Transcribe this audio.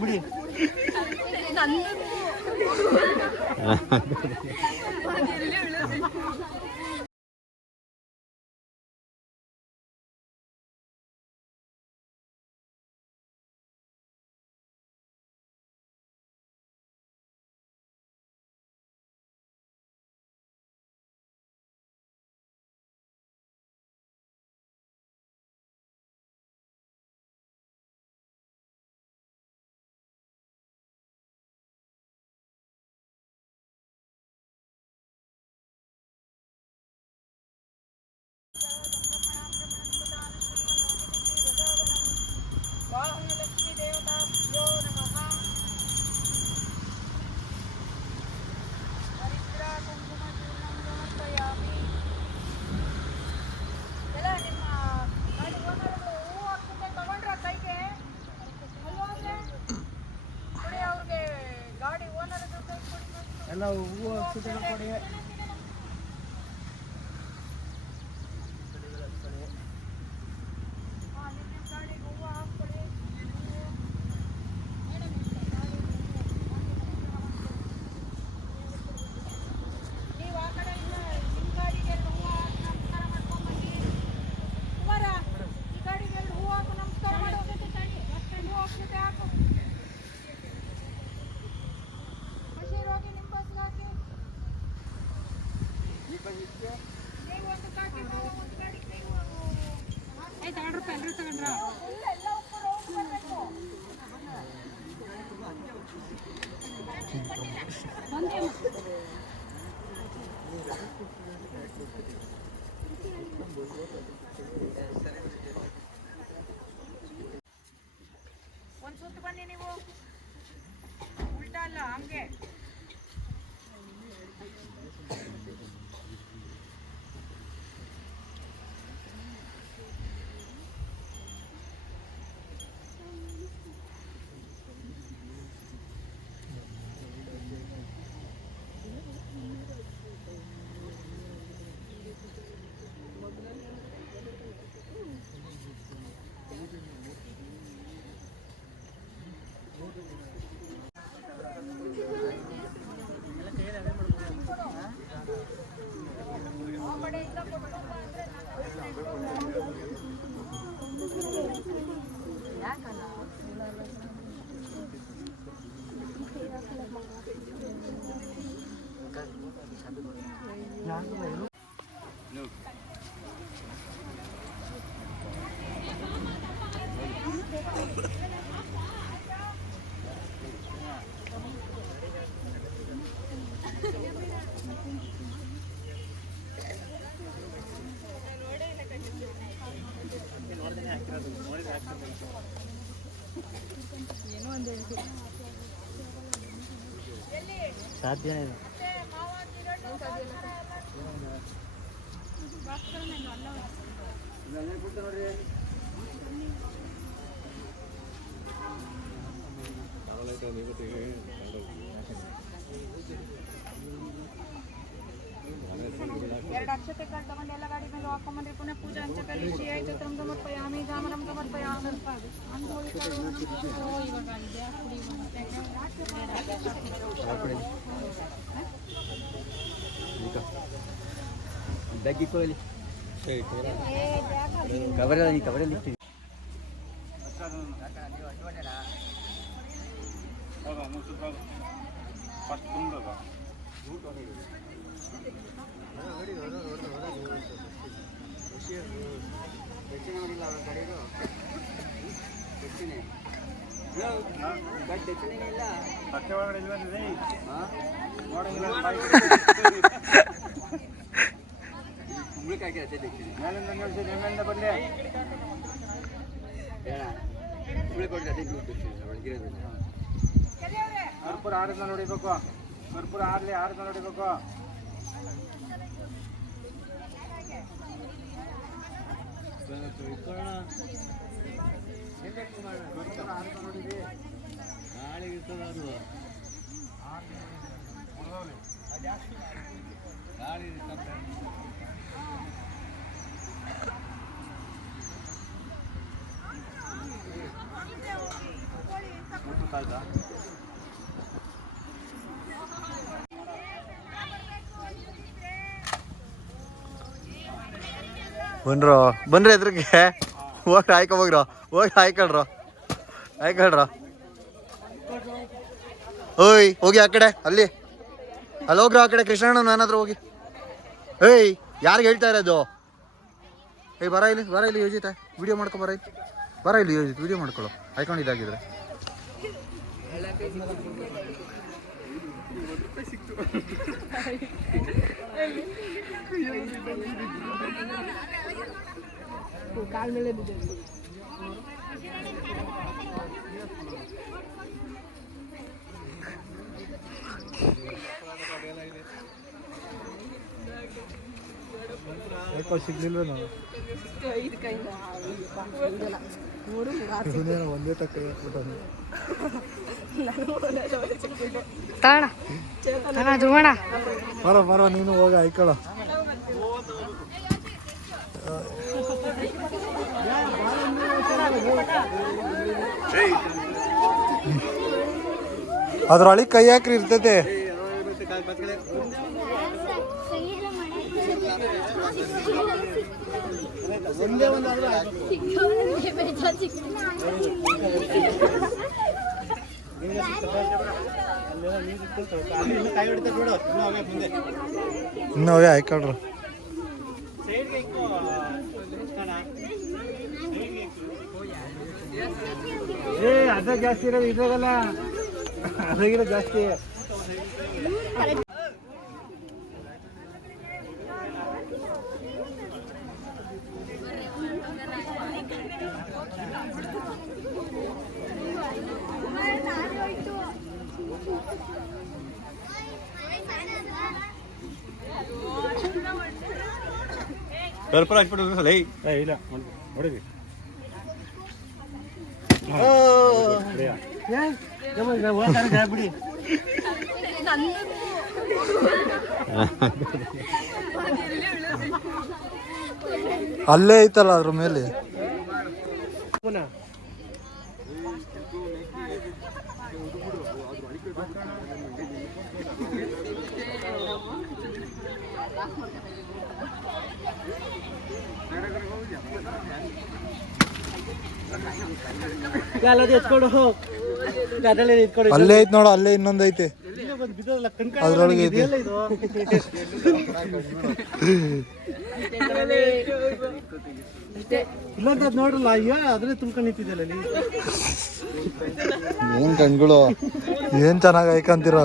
ಬಿಡಿ ಎಲ್ಲ ಹೂವು ಅಕ್ಷತೆಗಳು ಕೊಡಿ. ಒಂದು ಸುತ್ತು ಬನ್ನಿ ನೀವು, ಉಲ್ಟಾ ಅಲ್ಲ ಹಂಗೆ. ಸಾಧ್ಯನೇ ಇಲ್ಲ. ಎರಡು ಅಕ್ಷತೆ ಕಾಳು ತಗೊಂಡು ಎಲ್ಲ ಗಾಡಿ ಮೇಲೆ ಹಾಕೊಂಬಂದ್ರೆ ಪುನಃ ಪೂಜಾ ಅಂಚಕಲ್ಲಿ ಶ್ರೀ ಆಯ್ತು ತಮ್ಮ ಸಮರ್ಪಯಾಮಿ ಗಾಮನಂ ಸಮರ್ಪಯಾಮಿ ಬ್ಯಾಗಿ ಕೊಯ್ಲಿ ಕವರಲ್ಲಿ ಕವರಲ್ಲಿ ಇರ್ತೀವಿ. ಕುಂಬಳಕಾಯಿ ಮೇಲಿಂದ ನಿಲ್ಸಿ ನಿಮ್ಮಿಂದ ಬರಲಿ ಕರ್ಪೂರ ಆರನ್ನ ನೋಡಿಬೇಕು, ಕರ್ಪೂರ ಆರ್ಲಿ ಆರನ್ನ ನೋಡಿಬೇಕು. ನಾಳೆ ಇರ್ತದ ಅದು ಗಾಳಿ ಬನ್ರೋ ಬನ್ರಿ ಎದ್ರಿಗೆ ಹೋಗಿ ಹಾಯ್ಕೊಬೋಗ್ರ ಹೋಗಿ ಹಾಯ್ಕೊಳ್ರ ಓಯ್ ಹೋಗಿ ಆ ಕಡೆ ಅಲ್ಲಿ ಹೋಗ್ರ ಆ ಕಡೆ ಕೃಷ್ಣಣ್ಣ ನಾನಾದ್ರೂ ಹೋಗಿ ಏಯ್ ಯಾರಿಗೆ ಹೇಳ್ತಾ ಇರೋದು ಏಯ್ ಬರ ಇಲ್ಲಿ ಯೋಜಿತ ವಿಡಿಯೋ ಮಾಡ್ಕೊ ಬರ ಇಲ್ಲಿ ಯೋಜಿತ್ ವಿಡಿಯೋ ಮಾಡ್ಕೊಳ್ಳೋ ಹಾಯ್ಕೊಂಡಿದ್ದಾಗಿದ್ರೆ ಕಾಲ್ ಮೇಲೆ ಸಿಗ್ಲಿಲ್ವ ನಾವು ಒಂದೇ ತಕ್ಕ ಬರ ನೀನು ಹೋಗ ಆಯ್ಕೊಳ್ಳ ಅದ್ರೊಳಗೆ ಕೈ ಹಾಕ್ರಿ ಇರ್ತೈತೆ ಒಂದೇ ಇನ್ನೂ ಅವೇ ಆಯ್ಕೊಳ್ರು ಅದ ಜಾಸ್ತಿ ಇರೋದು ಇದ್ರಾಗಲ್ಲ ಅದಾಗಿರೋ ಜಾಸ್ತಿ ಇಲ್ಲ ಹೊಡಿವಿ ಬಿಡಿ ಅಲ್ಲೇ ಐತಲ್ಲ ಅದ್ರ ಮೇಲೆ ಅಲ್ಲೇ ಐತ್ ನೋಡ ಅಲ್ಲೇ ಇನ್ನೊಂದ್ ಐತೆ ಅದ್ರೊಳಗೆ ಐತೆ ಇಲ್ಲಂತ ನೋಡ್ರಲ್ಲ ಅಯ್ಯೋ ಅದ್ರೇ ತುಂಬ್ಕೊಂಡು ನಿಂತಿದ್ದಲ್ಲ ಏನ್ ಕಣ್ಗಳು ಏನ್ ಚೆನ್ನಾಗಿ ಐಕಂತೀರ